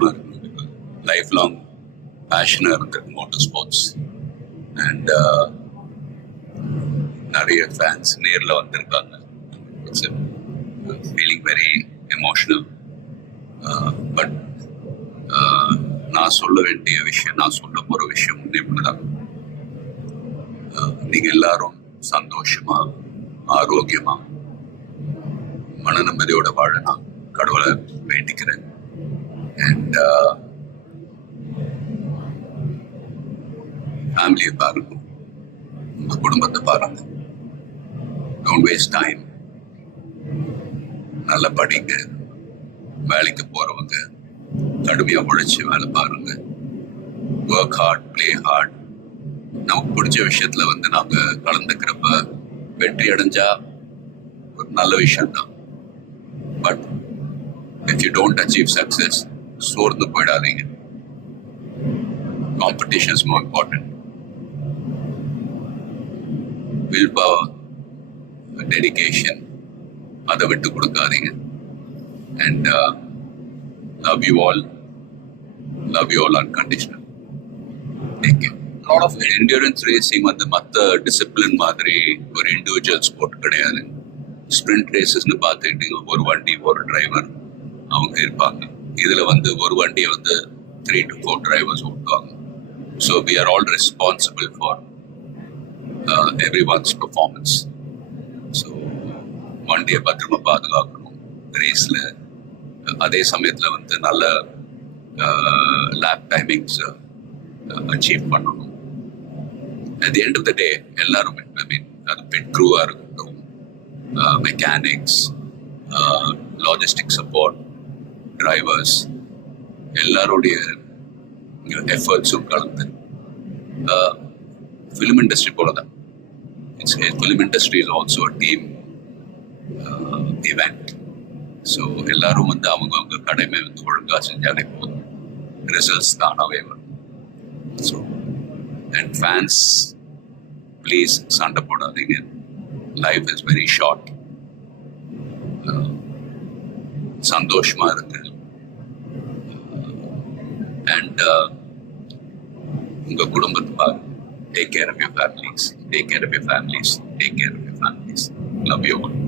பேஷனாக இருந்திருக்கு life long பேஷனாக இருந்திருக்கு மோட்டர் ஸ்போர்ட்ஸ் அண்ட் நிறைய ஃபேன்ஸ் நேரில் வந்திருக்காங்க it's feeling very emotional but நான் சொல்ல வேண்டிய விஷயம் நான் சொல்ல போகிற விஷயம் ஒன்றே uh, நீங்கள் எல்லாரும் சந்தோஷமா ஆரோக்கியமா மன நிம்மதியோட வாழ நான் கடவுளை வேண்டிக்கிறேன் அண்ட் ஃபேமிலியை uh, பாருங்க உங்கள் குடும்பத்தை பாருங்க டோன்ட் வேஸ்ட் டைம் நல்ல படிங்க வேலைக்கு போறவங்க கடுமையாக உழைச்சி வேலை பாருங்க ஒர்க் ஹார்ட் பிளே ஹார்ட் நமக்கு பிடிச்ச விஷயத்தில் வந்து நாங்கள் கலந்துக்கிறப்ப வெற்றி அடைஞ்சா ஒரு நல்ல விஷயம்தான் but if you don't achieve success சோர்ந்து போயிடாதீங்க competition is more important will power dedication அதை விட்டு கொடுக்காதீங்க and love you all love you all unconditional take care lot of endurance racing வந்து மற்ற டிசிப்ளின் மாதிரி ஒரு இண்டிவிஜுவல் ஸ்போர்ட் கிடையாது ஸ்ப்ரிண்ட் ரேசஸ்னு பார்த்துக்கிட்டீங்க ஒரு வண்டி ஒரு டிரைவர் அவங்க இருப்பாங்க இதில் வந்து ஒரு வண்டியை வந்து த்ரீ டு ஃபோர் டிரைவர்ஸ் ஓட்டுவாங்க so we are all responsible for every one's performance so வண்டியை பத்திரமா பாதுகாக்கணும் ரேஸில் uh, அதே சமயத்தில் வந்து நல்ல லேப் டைமிங்ஸை அச்சீவ் பண்ணணும் at the end of the day எல்லாரும் ஐ மீன் அது பெட் க்ரூவாக இருக்கட்டும் மெக்கானிக்ஸ் லாஜிஸ்டிக் சப்போர்ட் டிரைவர்ஸ் எல்லாருடைய எஃபர்ட்ஸும் கலந்து ஃபிலிம் இண்டஸ்ட்ரி போல தான் it's film industry is also team event so எல்லாரும் வந்து அவங்கவுங்க கடமை வந்து ஒழுங்காக செஞ்சாலே போதும் ரிசல்ட்ஸ் தானாகவே வரும் ஸோ அண்ட் ஃபேன்ஸ் ப்ளீஸ் சண்டை போடாதீங்க life is very short uh, சந்தோஷமாக இருக்குது அண்ட் உங்கள் குடும்பத்துமாக take care of your families take care of your families take care of your families love you